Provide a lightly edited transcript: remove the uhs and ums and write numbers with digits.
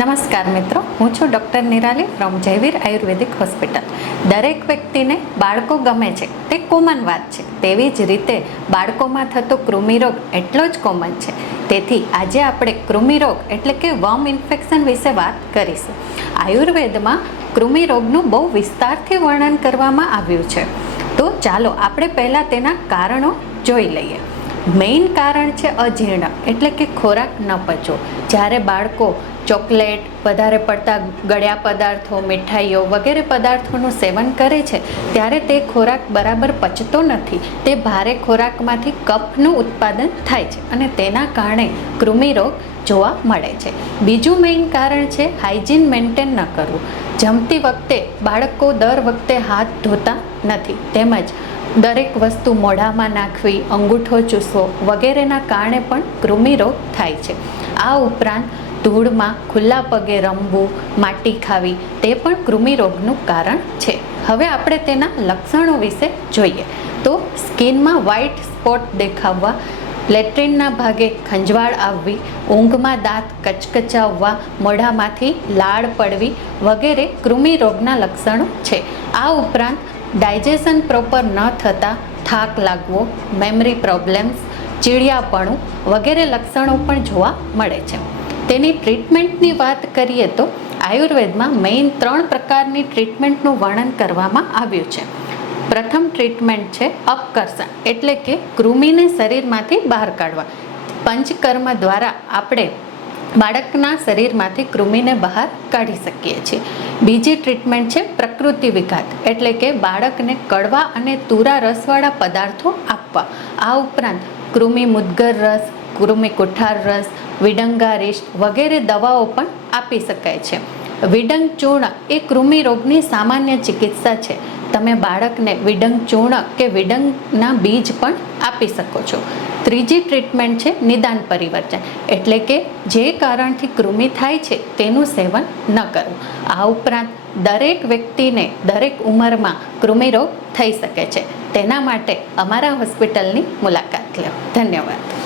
નમસ્કાર મિત્રો, હું છું doctor Nirali from Jayveer Ayurvedic hospital. દરેક વ્યક્તિને બાળકો ગમે છે તે કોમન વાત છે. તેવી જ રીતે બાળકોમાં થતો કૃમિરોગ એટલો જ કોમન છે. તેથી આજે આપણે કૃમિરોગ એટલે કે વર્મ ઇન્ફેક્શન વિશે વાત કરીશું. આયુર્વેદમાં કૃમિરોગનું બહુ વિસ્તારથી વર્ણન કરવામાં આવ્યું છે. તો ચાલો આપણે પહેલાં તેના કારણો જોઈ લઈએ. મેઇન કારણ છે અજીર્ણ એટલે કે ખોરાક ન પચવો. જ્યારે બાળકો ચોકલેટ, વધારે પડતા ગળ્યા પદાર્થો, મીઠાઈઓ વગેરે પદાર્થોનું સેવન કરે છે ત્યારે તે ખોરાક બરાબર પચતો નથી. તે ભારે ખોરાકમાંથી કફનું ઉત્પાદન થાય છે અને તેના કારણે કૃમિરોગ જોવા મળે છે. બીજું મેઇન કારણ છે હાઇજીન મેન્ટેન ન કરવું. જમતી વખતે બાળકો દર વખતે હાથ ધોતા નથી, તેમજ દરેક વસ્તુ મોઢામાં નાખવી, અંગૂઠો ચૂસવો વગેરેના કારણે પણ કૃમિરોગ થાય છે. આ ઉપરાંત ધૂળમાં ખુલ્લા પગે રમવું, માટી ખાવી તે પણ કૃમિરોગનું કારણ છે. હવે આપણે તેના લક્ષણો વિશે જોઈએ તો સ્કિનમાં વ્હાઇટ સ્પોટ દેખાવવા, લેટ્રિનના ભાગે ખંજવાળ આવવી, ઊંઘમાં દાંત કચકચાવવા, મોઢામાંથી લાળ પડવી વગેરે કૃમિરોગના લક્ષણો છે. આ ઉપરાંત ડાયજેશન પ્રોપર ન થતાં થાક લાગવો, મેમરી પ્રોબ્લેમ્સ, ચીડિયાપણું વગેરે લક્ષણો પણ જોવા મળે છે. તેની ટ્રીટમેન્ટની વાત કરીએ તો આયુર્વેદમાં મેઇન 3 પ્રકારની ટ્રીટમેન્ટનું વર્ણન કરવામાં આવ્યું છે. પ્રથમ ટ્રીટમેન્ટ છે અપકર્ષણ એટલે કે કૃમિને શરીરમાંથી બહાર કાઢવા. પંચકર્મ દ્વારા આપણે બાળકના શરીરમાંથી કૃમિને બહાર કાઢી શકીએ છીએ. બીજી ટ્રીટમેન્ટ છે પ્રકૃતિ વિઘાત એટલે કે બાળકને કડવા અને તુરા રસવાળા પદાર્થો આપવા. આ ઉપરાંત કૃમિ મુદ્ગર રસ, કૃમિ કુઠાર રસ, વિડંગારિષ્ટ વગેરે દવાઓ પણ આપી શકાય છે. વિડંગ ચૂર્ણ એ કૃમિ રોગની સામાન્ય ચિકિત્સા છે. તમે બાળકને વિડંગ ચૂર્ણ કે વિડંગના બીજ પણ આપી શકો છો. ત્રીજી ટ્રીટમેન્ટ છે નિદાન પરિવર્તન એટલે કે જે કારણથી કૃમિ થાય છે તેનું સેવન ન કરવું. આ ઉપરાંત દરેક વ્યક્તિને દરેક ઉંમરમાં કૃમિરોગ થઈ શકે છે. તેના માટે અમારા હોસ્પિટલની મુલાકાત લો. ધન્યવાદ.